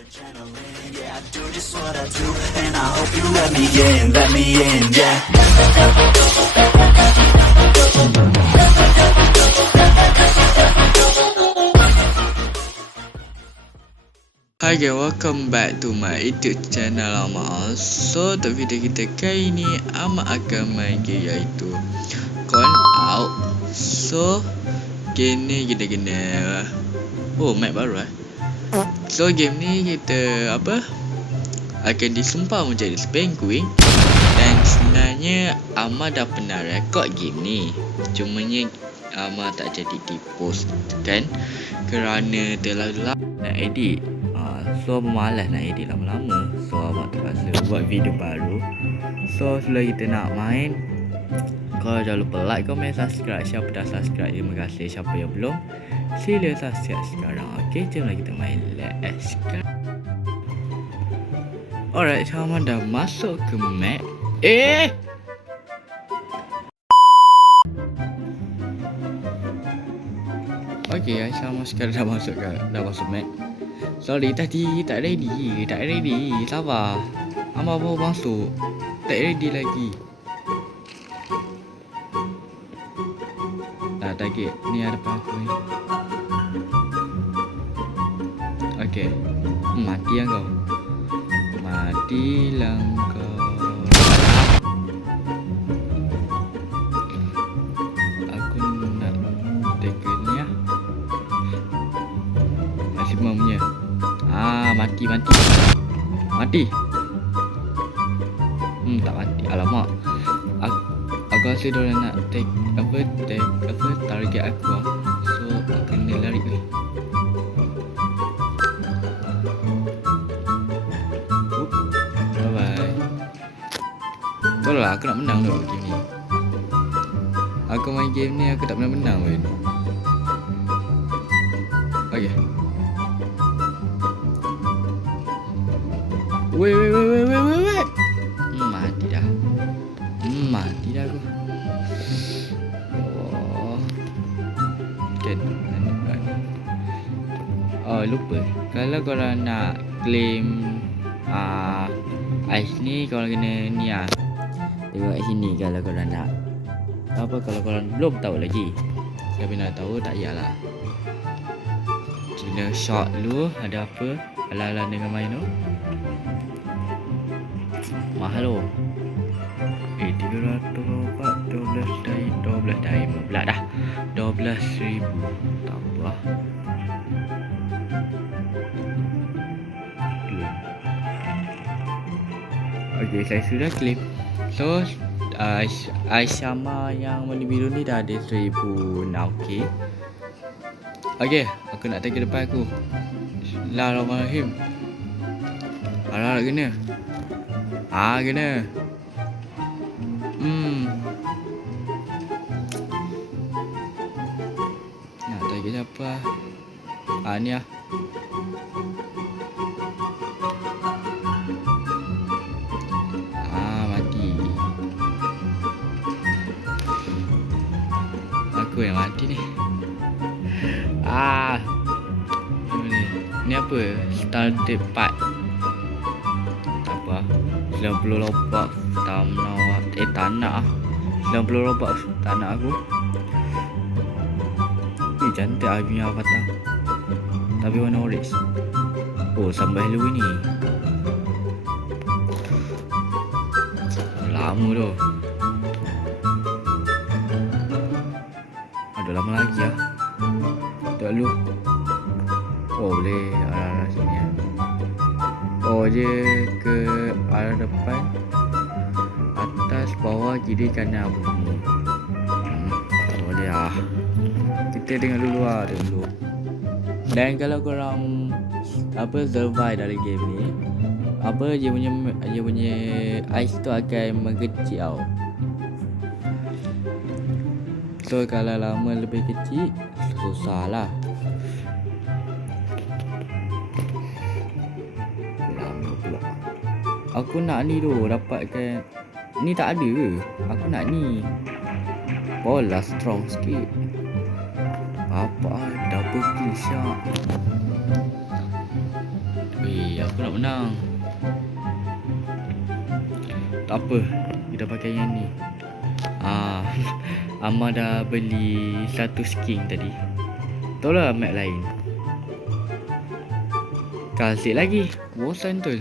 adrenaline, yeah, I do just what I do, and I hope you let me in, yeah. Hi guys, welcome back to my YouTube channel Amal. So, untuk video kita kali ni Amal akan main game iaitu Con Out. So, game ni kita kena map baru So, game ni kita akan disumpah menjadi penguin. Dan sebenarnya Amal dah pernah rekod game ni, cumanya Amal tak jadi di-post kan kerana terlalu lama nak edit. So malas nak edit lama-lama. So Abang terpaksa buat video baru. So sebelum kita nak main, korang jangan lupa like, komen, subscribe. Siapa dah subscribe, terima kasih. Siapa yang belum, sila subscribe sekarang. Okay, jomlah kita main. Let's go. Alright, sama dah masuk ke map. Okay, sama sekarang dah masuk map. Sorry, tadi tak ready. Sabar. Amal baru masuk. Tak ready lagi. Dah target. Ni ada depan aku ni. Okay. Matilah kau. Aku nak teka ni lah. Maximum punya. Mati. Tak mati. Alamak. Aku rasa diorang nak target aku lah. So aku kena lari ni. Bye bye. Tolong lah, aku nak menang tu game ni. Aku main game ni aku tak pernah menang pun. Okay. Wait. Mati dah aku. Lupa. Kalau korang nak claim ice ni, korang kena ni lah. Tengok kat sini kalau korang nak. Kalau korang belum tahu lagi. Siapa nak tahu, tak payahlah. Kena shot dulu. Ada apa ala-ala dengan main tu. Mahal tu. 300 robat, 12 diamond pula dah. 12,000. Tak apa. Okay, saya sudah claim. So, Aisyama yang warna biru ni dah ada 1,000 now. Okay, aku nak tag ke depan aku. Bismillahirrahmanirrahim. Alah, kena. Kena. Nak tag ke siapa? Ni lah. Mati. Aku yang mati ni. Ni apa? Started part. Tak apa. 90 robot tanah. 90 robot tanah aku. Cantik lah punya avatar. Tapi warna orange. Sampai Halloween ni. Lama tu. Ada lama lagi lah. Tak lu. Boleh arah sini lah. Je ke arah depan, atas, bawah, kiri, kanan apa semua. Boleh lah. Kita tengok dulu lah. Dan kalau korang survive dalam game ni, dia punya ice tu akan mengecil tau. So kalau lama lebih kecil, susah lah. Lama pula. Aku nak ni tu, dapatkan. Ni tak ada ke? Aku nak ni. Bola strong sikit. Apa double kill shot. menang. Tak apa, kita pakai yang ni. Amma dah beli satu skin tadi. Tolong map lain. Kasih lagi. Bosan tu.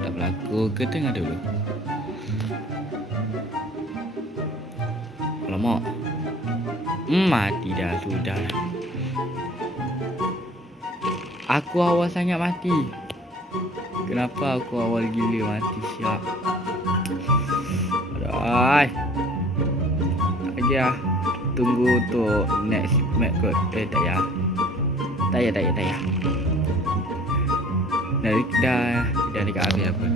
Tak berlaku ke tengah dulu. Alamak. Mati dah sudah. Aku awal sangat mati. Kenapa aku awal gila mati siap? Aduh. Lagi lah. Tunggu untuk next map kot. Tak payah. Dah dekat habis apa.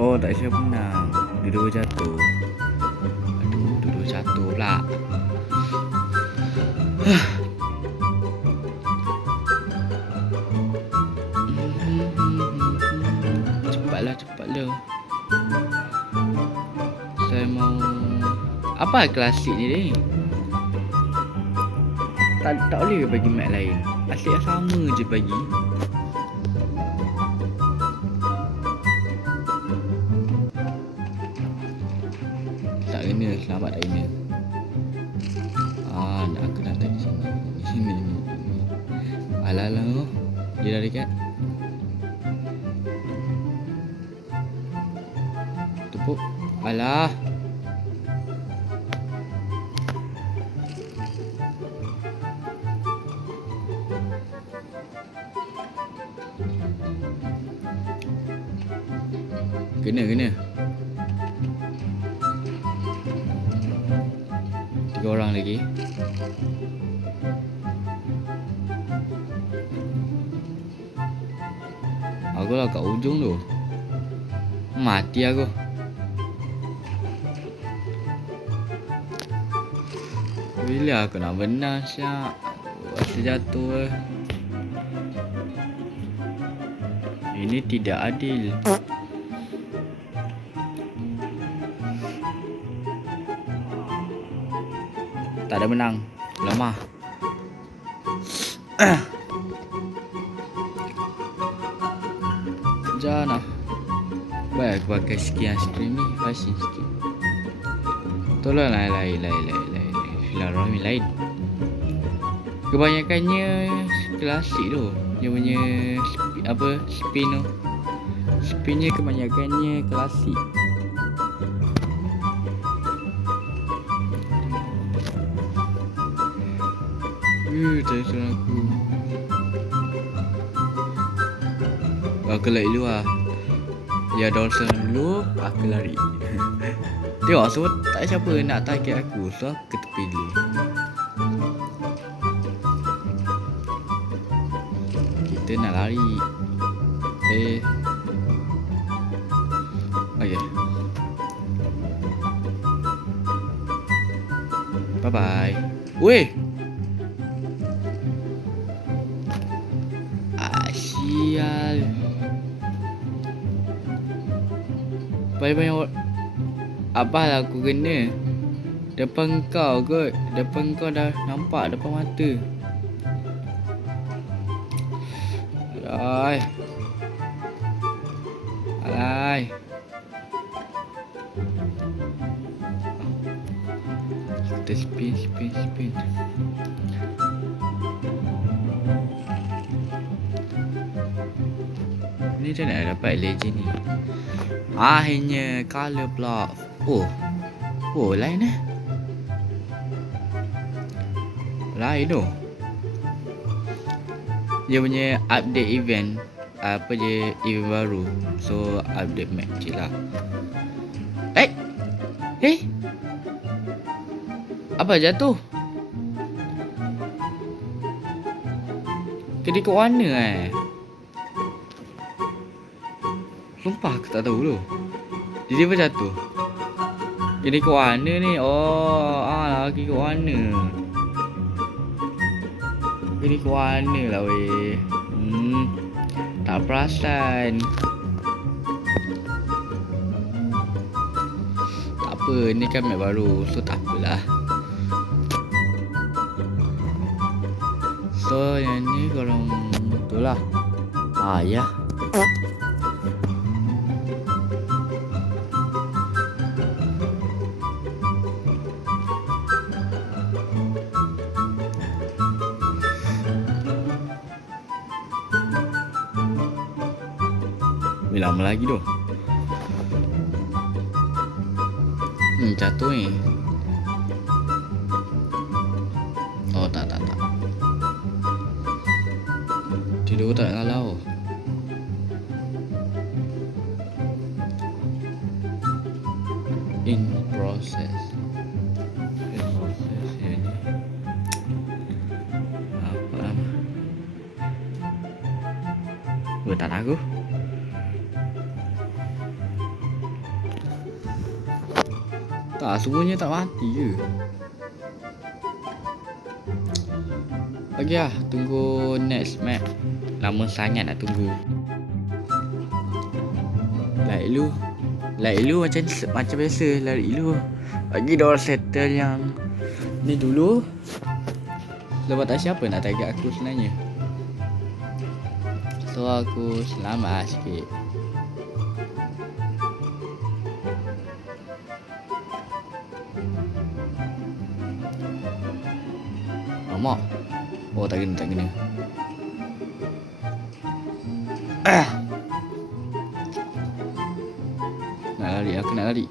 Oh, tak siap menang. Dua jatuh. Aduh, dua jatuh pula. Cepatlah. Saya mau apa klasik ni? Tak boleh ke bagi map lain? Asyik yang sama je bagi. Tak kena, selamat tak kena. Aku nak tak sini. Alah, dia dah dekat. Tepuk. Alah. Kena. 3 orang lagi. Aku lah kat ujung tu. Mati aku. Bila aku nak benar siap. Rasa jatuh. Ini tidak adil. Tak ada menang. Lemah. Jangan lah. Baik aku pakai skin stream ni. Fashion skin. Tolonglah lain. Bismillahirrahmanirrahim lain. Kebanyakannya klasik tu. Dia punya spin tu. Spinnya kebanyakannya klasik. Telefon aku. Aku lari luar. Ya Dawson dulu, aku lari. Tengok semua tak siapa nak target aku. So aku ke tepi dulu. Kita nak lari. Okay. Bye bye. Weh. Sial. Banyak apa aku kena? Depan kau kot. Depan kau dah nampak depan mata. Alai. Kita spin. Ni macam nak dapat legend ni. Akhirnya color block. Oh lain lain tu. Dia punya update event. Apa je event baru. So update map je lah. Apa jatuh? Kena ikut warna Sumpah aku tak tahu tu. Jadi apa jatuh? Kena ikut warna ni. Lagi ikut warna. Kena ikut warna lah weh. Tak perasan. apa, ni kan map baru, so tak apalah. So yang ni korang betul lah. Ya. Lama lagi tu. Jatuh ni. Oh tak. Tidur tak kalau. In process ni. Apa nama? Gue tak tahu. Tak, semuanya tak mati ke? Bagilah, tunggu next map. Lama sangat nak tunggu. Like lu macam biasa lari lu. Bagi dia orang settle yang ni dulu. Sebab tak siapa nak target aku sebenarnya. So aku selamat sikit. Mak. Oh tak kena. Aku nak lari.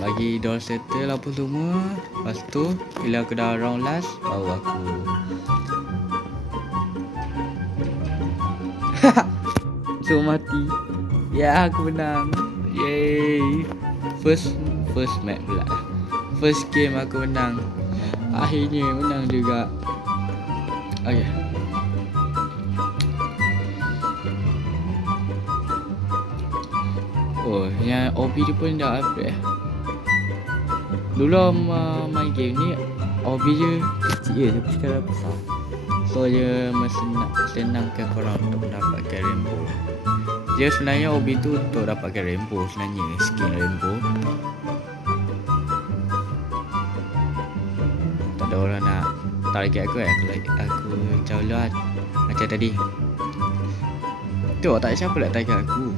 Bagi door settle apa semua. Lepas tu bila aku dah round last, baru aku semua mati. Ya, aku menang. Yay. First map pula. First game aku menang. Akhirnya menang juga. Okay. Oh, yang OB dia pun dah upgrade. Dulu main game ni OB je kecil je, tapi sekarang besar. So dia senangkan korang untuk mendapatkan rainbow. Dia sebenarnya OB tu untuk dapatkan rainbow sebenarnya, skin rainbow. Tak ada orang nak target aku aku jauh lah macam tadi. Tu tak siapa nak target aku.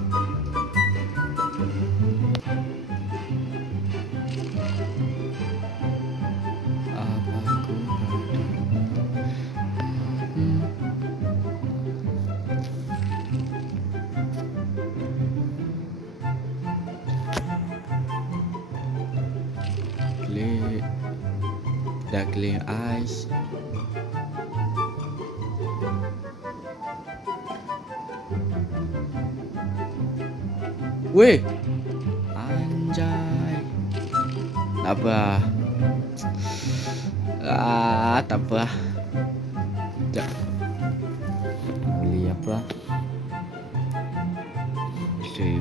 Dah clear ice. Weh, anjay. Tak apa. Tak apa. Sekejap. Beli apa? 1000.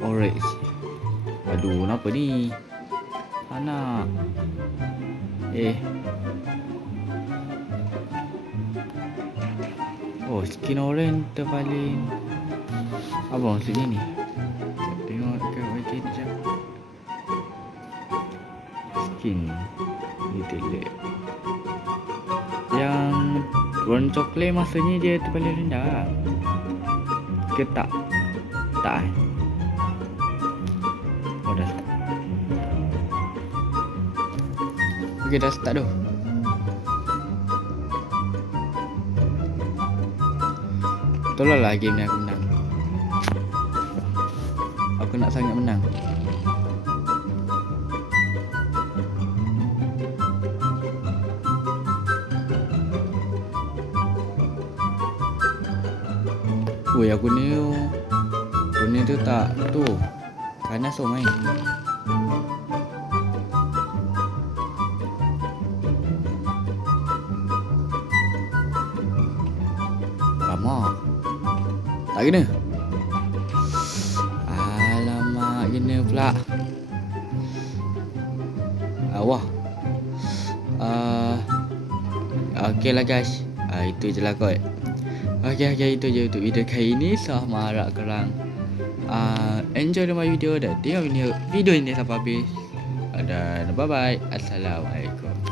Orange. Aduh, kenapa ni? Anak. Oh, skin orange terpaling. Apa maksudnya ni? Tengok dekat wajah sekejap. Skin ni telek. Yang warna coklat maksudnya dia terpaling rendah. Ke tak? Tak. Oh, dah start. Okay, dah start tu. Tolonglah game ni aku menang. Aku nak sangat menang. Woi, aku ni tu tak tu. Panas so main. Lama. Tak kena. Alamak, kena pula. Wah. Okey lah guys. Itu je lah kot. Okey, itu je untuk video kali ini. So harap korang enjoy my video dan tengok video ini sampai habis. Dan bye bye. Assalamualaikum.